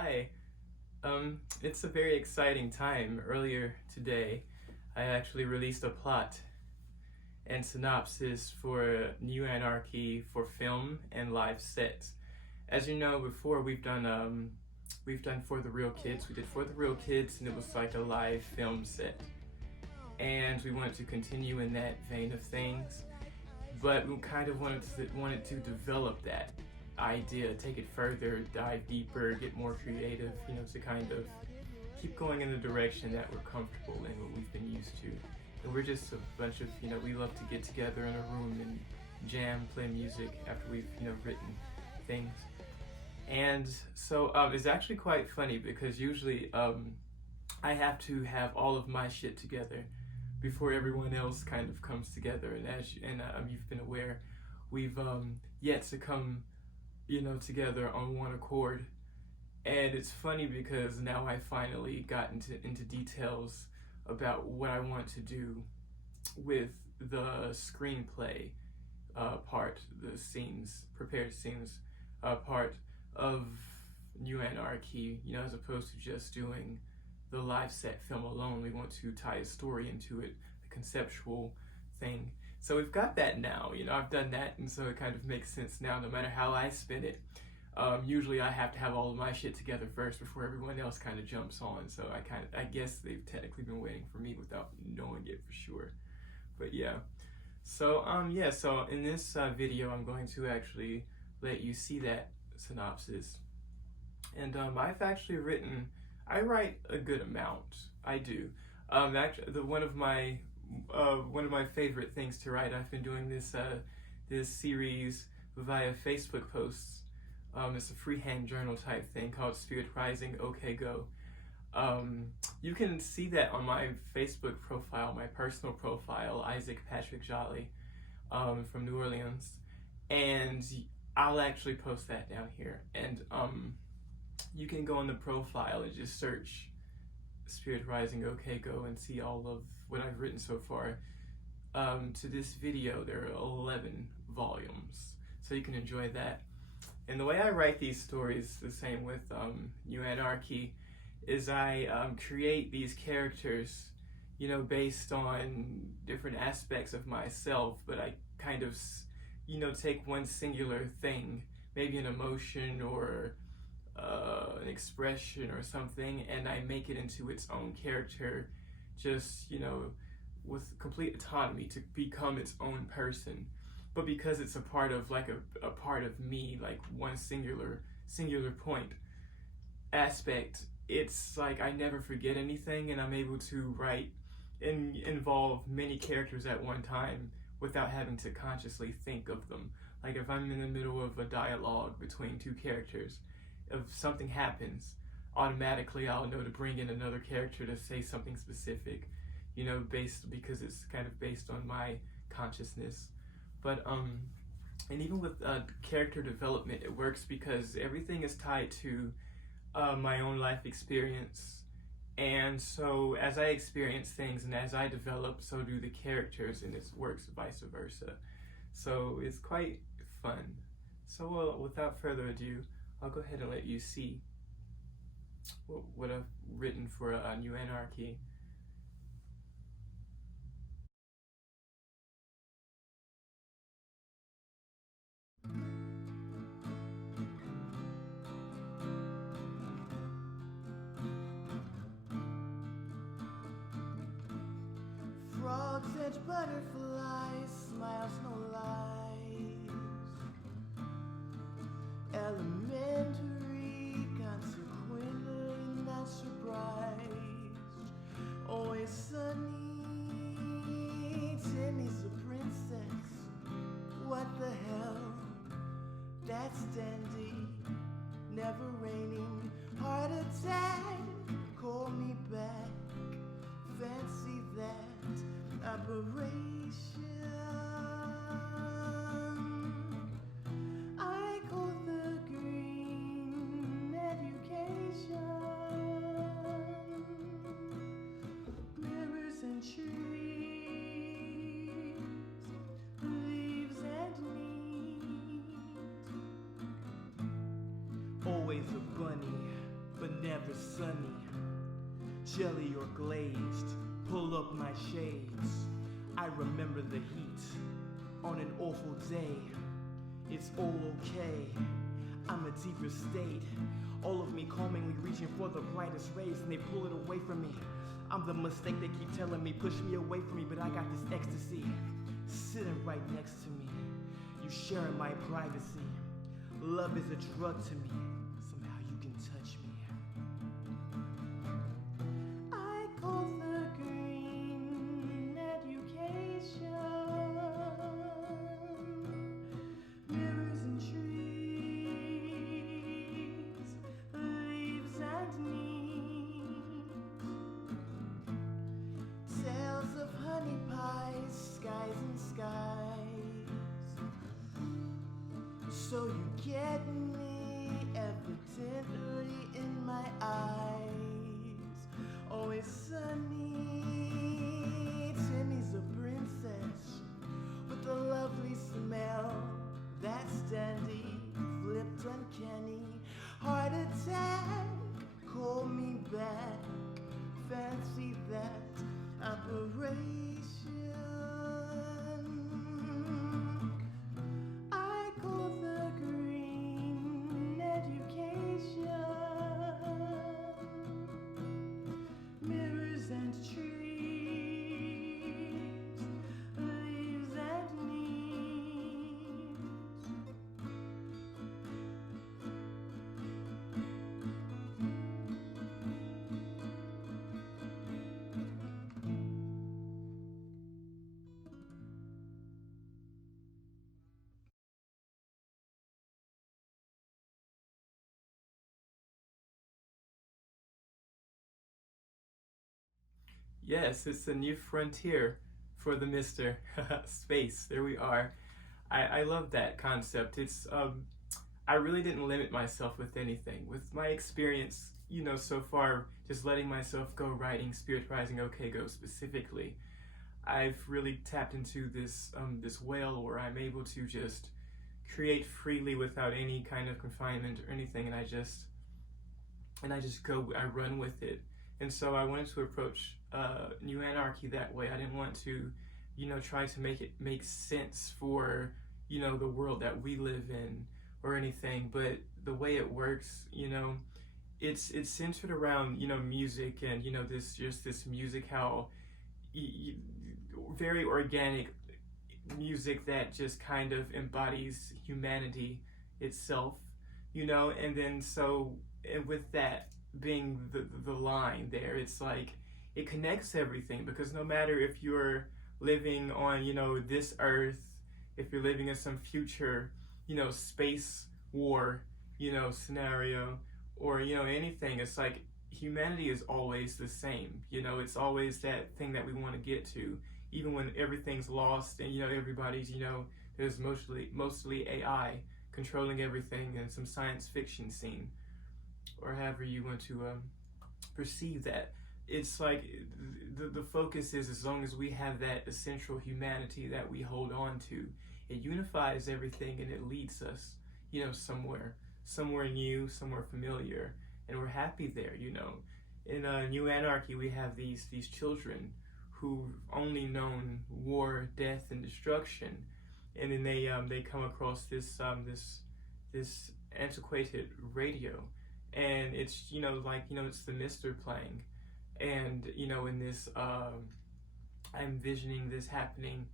Hi. It's a very exciting time. Earlier today, I actually released a plot and synopsis for New Anarchy for film and live sets. As you know, before we've done For the Real Kids. We did For the Real Kids, and it was like a live film set. And we wanted to continue in that vein of things, but we kind of wanted to develop that idea, take it further, dive deeper, get more creative, to kind of keep going in the direction that we're comfortable in, what we've been used to. And we're just a bunch of, we love to get together in a room and jam, play music after we've, written things. And so it's actually quite funny because usually I have to have all of my shit together before everyone else kind of comes together. And you've been aware, we've yet to come together on one accord. And it's funny because now I finally got into details about what I want to do with the screenplay part, the scenes, prepared scenes part of New Anarchy, as opposed to just doing the live set film alone. We want to tie a story into it, a conceptual thing. So we've got that now, I've done that, and so it kind of makes sense now no matter how I spin it. Usually I have to have all of my shit together first before everyone else kind of jumps on, so I guess they've technically been waiting for me without knowing it for sure. But yeah. So so in this video I'm going to actually let you see that synopsis. And I've actually I write a good amount. I do. Actually, one of my favorite things to write. I've been doing this series via Facebook posts. It's a freehand journal type thing called Spirit Rising. OK Go. You can see that on my Facebook profile, my personal profile, Isaac Patrick Jolly, from New Orleans, and I'll actually post that down here. And you can go on the profile and just search Spirit Rising OK Go and see all of what I've written so far. To this video, there are 11 volumes, so you can enjoy that. And the way I write these stories, the same with New Anarchy, is I create these characters, based on different aspects of myself, but I kind of, take one singular thing, maybe an emotion or an expression or something, and I make it into its own character, just, with complete autonomy to become its own person. But because it's a part of a part of me, like one singular point aspect, it's like I never forget anything, and I'm able to write and involve many characters at one time without having to consciously think of them. Like if I'm in the middle of a dialogue between two characters, if something happens, automatically I'll know to bring in another character to say something specific, because it's kind of based on my consciousness. But and even with character development, it works because everything is tied to my own life experience. And so as I experience things and as I develop, so do the characters, and it works vice versa. So it's quite fun. So without further ado, I'll go ahead and let you see what I've written for New Anarchy. Frogs and butterflies, smiles, no lies. Elementary, consequently not surprised. Always sunny, Timmy's a princess. What the hell? That's dandy. Never raining, heart attack. Call me back. Fancy that operation. I call the green education. Mirrors and trees, leaves and neat. Always a bunny, but never sunny. Jelly or glazed, pull up my shades. I remember the heat on an awful day. It's all okay, I'm a deeper state. All of me calmingly reaching for the brightest rays, and they pull it away from me. I'm the mistake they keep telling me, push me away from me, but I got this ecstasy sitting right next to me. You sharing my privacy. Love is a drug to me. Somehow you can touch me. I call the green education. Mirrors and trees, leaves and needs. Tales of honey pies, skies and skies. So you get me evidently in my eyes. Always sunny. Timmy's a princess with a lovely smell. That's dandy, flipped uncanny. Heart attack, call me back. Fancy that operation. I call the green education. Mirrors and trees, leaves and needs. Yes, it's a new frontier for the Mr. Space. There we are. I love that concept. It's I really didn't limit myself with anything. With my experience, so far, just letting myself go writing Spirit Rising OK Go specifically, I've really tapped into this well where I'm able to just create freely without any kind of confinement or anything, and I just go, I run with it. And so I wanted to approach New Anarchy that way. I didn't want to, try to make it make sense for, the world that we live in or anything. But the way it works, it's centered around, music and, this music, how very organic music that just kind of embodies humanity itself, and then and with that being the line there, it's like it connects everything, because no matter if you're living on this earth, if you're living in some future space war scenario, or anything, it's like humanity is always the same. It's always that thing that we want to get to, even when everything's lost and everybody's there's mostly AI controlling everything and some science fiction scene, or however you want to perceive that. It's like the focus is, as long as we have that essential humanity that we hold on to, it unifies everything and it leads us, somewhere new, somewhere familiar, and we're happy there. In New Anarchy, we have these children who've only known war, death, and destruction, and then they come across this antiquated radio, and it's it's the Mister playing, and in this I'm envisioning this happening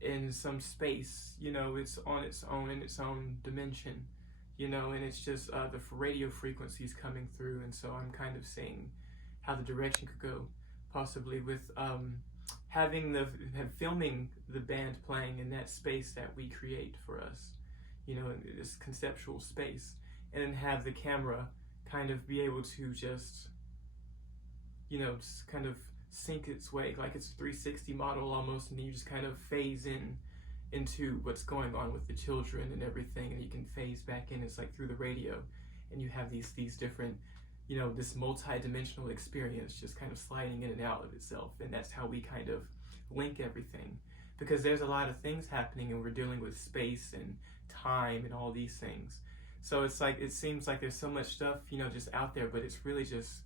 in some space. It's on its own, in its own dimension, and it's just the radio frequencies coming through, and so I'm kind of seeing how the direction could go, possibly with filming the band playing in that space that we create for us, in this conceptual space, and then have the camera kind of be able to just kind of sink its way, like it's a 360 model almost, and then you just kind of phase into what's going on with the children and everything, and you can phase back in. It's like through the radio, and you have these different, this multi-dimensional experience just kind of sliding in and out of itself, and that's how we kind of link everything, because there's a lot of things happening, and we're dealing with space and time and all these things. So it's like, it seems like there's so much stuff, just out there, but it's really just,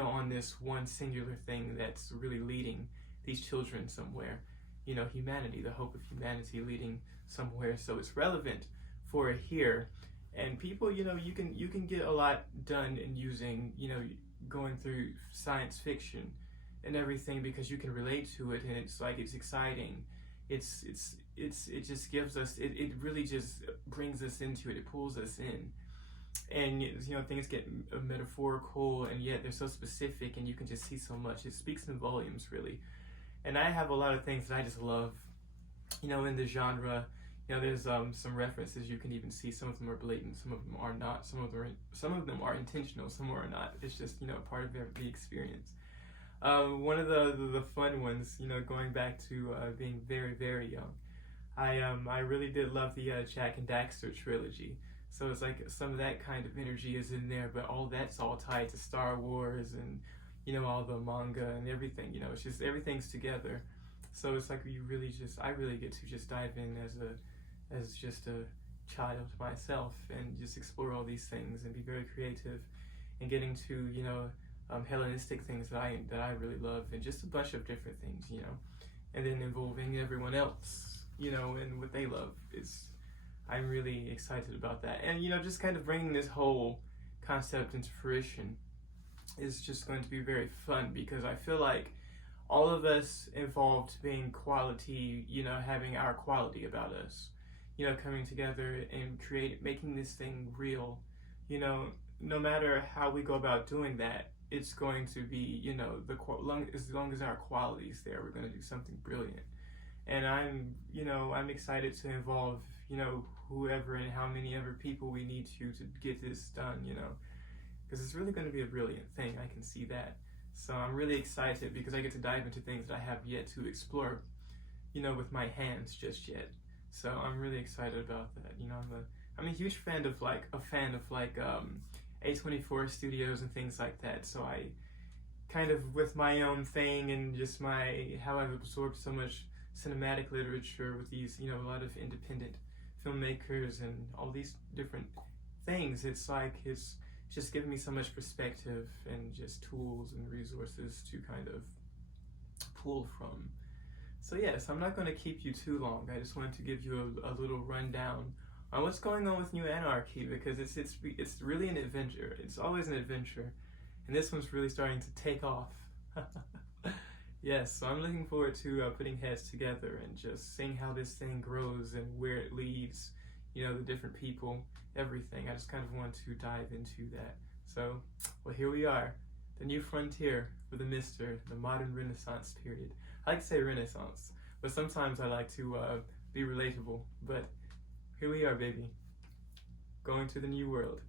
on this one singular thing that's really leading these children somewhere. Humanity, the hope of humanity leading somewhere. So it's relevant for here. And people, you can get a lot done in using, going through science fiction and everything, because you can relate to it, and it's like, it's exciting. It just gives us, it really just brings us into it. It pulls us in. And, things get metaphorical, and yet they're so specific, and you can just see so much. It speaks in volumes, really. And I have a lot of things that I just love, in the genre. There's some references you can even see. Some of them are blatant, some of them are not. Some of them are intentional, some are not. It's just, part of the experience. One of the fun ones, going back to being very, very young, I really did love the Jak and Daxter trilogy. So it's like some of that kind of energy is in there, but all that's all tied to Star Wars and, all the manga and everything. It's just, everything's together. So it's like, I really get to just dive in as just a child myself, and just explore all these things and be very creative, and getting to, Hellenistic things that I really love, and just a bunch of different things, and then involving everyone else, and what they love. I'm really excited about that. And, just kind of bringing this whole concept into fruition is just going to be very fun, because I feel like all of us involved being quality, having our quality about us, coming together and making this thing real, no matter how we go about doing that, it's going to be, as long as our quality's there, we're going to do something brilliant. And I'm excited to involve, whoever and how many ever people we need to get this done, because it's really going to be a brilliant thing. I can see that. So I'm really excited, because I get to dive into things that I have yet to explore, with my hands just yet. So I'm really excited about that. I'm a huge fan of A24 Studios and things like that. So I kind of, with my own thing and just how I've absorbed so much cinematic literature with these, a lot of independent filmmakers and all these different things, it's just given me so much perspective and just tools and resources to kind of pull from. So yes, I'm not going to keep you too long. I just wanted to give you a little rundown on what's going on with New Anarchy, because it's really an adventure. It's always an adventure, and this one's really starting to take off. Yes, so I'm looking forward to putting heads together and just seeing how this thing grows and where it leads, the different people, everything. I just kind of want to dive into that. So, well, here we are, the new frontier for the modern Renaissance period. I like to say Renaissance, but sometimes I like to be relatable. But here we are, baby, going to the new world.